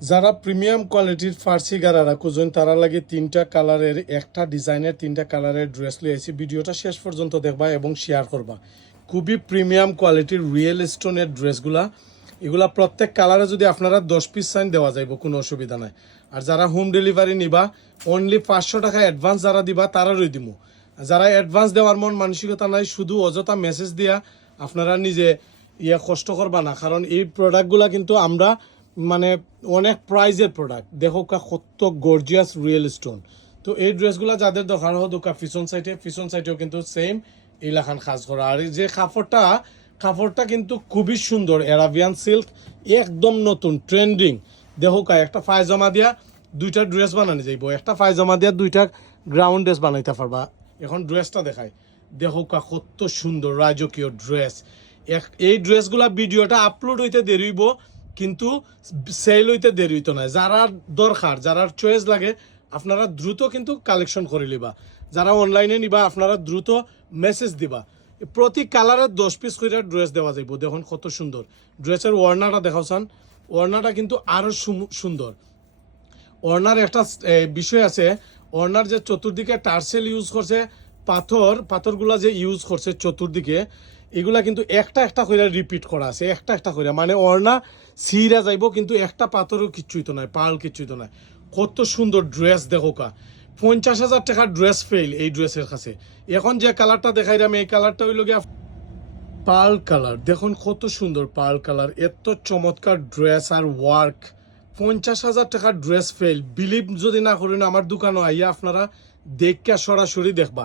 যারা প্রিমিয়াম কোয়ালিটির ফার্সি গারারা খুঁজেন তারা লাগে তিনটা কালারের একটা ডিজাইনের তিনটা কালারের ড্রেস লিয়ে আইছি। ভিডিওটা শেষ পর্যন্ত দেখবা এবং শেয়ার করবা। খুবই প্রিমিয়াম কোয়ালিটির রিয়েল স্টোনের ড্রেসগুলা, এগুলা প্রত্যেক কালারে যদি আপনারা 10 পিস সাইন দেওয়া যাইব, কোনো অসুবিধা নাই। আর যারা হোম ডেলিভারি নিবা অনলি 500 টাকা অ্যাডভান্স যারা দিবা তারারই দিব। যারা অ্যাডভান্স দেওয়ার মন মানসিকতা নাই, শুধু অযথা মেসেজ দিয়া আপনারা নিজে কষ্ট করবা না, কারণ এই প্রোডাক্টগুলা কিন্তু আমরা মানে অনেক প্রাইজের প্রোডাক্ট। দেখো কত গর্জিয়াস রিয়েল স্টোন। তো এই ড্রেসগুলো যাদের দরকার হোক পিছন সাইডেও কিন্তু সেম এইলাখান কাজ করা। আর এই যে কাপড়টা কিন্তু খুবই সুন্দর, অ্যারাবিয়ান সিল্ক, একদম নতুন ট্রেন্ডিং। দেখো একটা পায়জামা দিয়া দুইটা ড্রেস বানানো যাইব, একটা পায়জামা দিয়া দুইটা গ্রাউন্ড ড্রেস বানাইতে পারবা। এখন ড্রেসটা দেখাই, দেখো কত সুন্দর রাজকীয় ড্রেস। এই ড্রেসগুলা ভিডিওটা আপলোড হইতে দেরি হইব, কিন্তু সেল হইতে দেরি হইতো না। যারা দরকার, যারা চয়েস লাগে, আপনারা দ্রুত কিন্তু কালেকশন করে নিবা। যারা অনলাইনে নিবা আপনারা দ্রুত মেসেজ দিবা। প্রতি কালারের 10 পিস করে ড্রেস দেওয়া যাইব। দেখুন কত সুন্দর ড্রেসের ওড়নাটা দেখাওছান, ওড়নাটা কিন্তু আরো সুন্দর। ওড়নার একটা বিষয় আছে, ওড়নার যে চতুর্দিকে টার্সেল ইউজ করছে, পাথরগুলা যে ইউজ করছে চতুর্দিকে, এগুলা কিন্তু একটা করে রিপিট করা আছে, একটা করে। মানে ওড়না সিরা যাইব, কিন্তু একটা পাথরও কিচ্ছুই তো নয়, পাল কিচ্ছুই তো নয়। কত সুন্দর ড্রেস দেখো 50,000 টাকার ড্রেস ফেল এই ড্রেসের কাছে। এখন যে কালারটা দেখাইলাম এই কালারটা হইল গিয়ে পার্ল কালার। দেখুন কত সুন্দর পার্ল কালার, এত চমৎকার ড্রেস আর ওয়ার্ক। 50,000 টাকার ড্রেস ফেল। বিলিভ যদি না করেন আমার দোকানে আইয়া আপনারা দেখে সরাসরি দেখবা,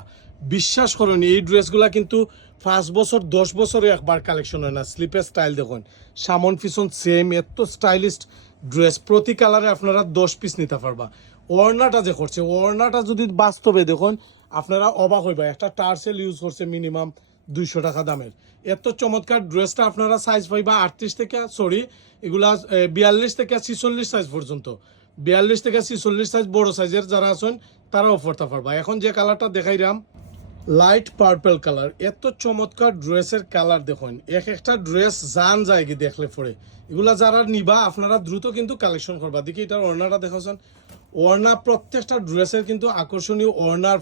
বিশ্বাস করেন এই ড্রেসগুলা কিন্তু 5 বছর 10 বছরে একবার কালেকশন হয় না। স্লিপের স্টাইল দেখুন, সামন পিছন সেম, এত স্টাইলিস্ট ড্রেস। প্রতি কালারে আপনারা 10 পিস নিতে পারবা। ওড়নাটা যে করছে, ওড়নাটা যদি বাস্তবে দেখুন আপনারা অবাক হইবা। একটা টার্সেল ইউজ করছে মিনিমাম 200 টাকা দামের। এত চমৎকার ড্রেসটা আপনারা সাইজ পাইবা 38 থেকে এগুলা 42 থেকে 46 সাইজ পর্যন্ত। 42 থেকে 46 সাইজ বড় সাইজের যারা আছেন তারা অফারটা পারবা। এখন যে কালারটা দেখাইলাম লাইট পার্পল কালার, এত চমৎকার ড্রেসের কালার দেখুন। একটা ড্রেস জান যায় কি দেখলে পরে। এগুলা যারা নিবা আপনারা দ্রুত কিন্তু কালেকশন করবা। দেখি এটার ওড়নাটা দেখাচ্ছেন, ওড়না প্রত্যেকটা ড্রেসের কিন্তু আকর্ষণীয় ওড়নার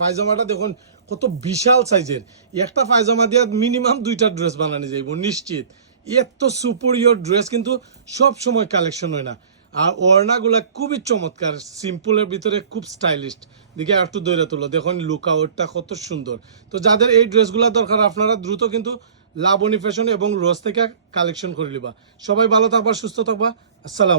পায়জামাটা দেখুন কত বিশাল সাইজের। একটা পায়জামা দিয়ে মিনিমাম 2টা ড্রেস বানানো যাইব নিশ্চিত। এত সুপেরিয়র ড্রেস কিন্তু সব সময় কালেকশন হয় না। আর ওড়নাগুলা খুবই চমৎকার, সিম্পলের ভিতরে খুব স্টাইলিস্ট। দেখে একটু দৈরে তুলো, দেখুন লুক আউটটা কত সুন্দর। তো যাদের এই ড্রেসগুলো দরকার আপনারা দ্রুত কিন্তু লাবণী ফ্যাশন এবং রোজ থেকে কালেকশন করে নিবা। সবাই ভালো থাকবা, সুস্থ থাকবা। আসসালাম।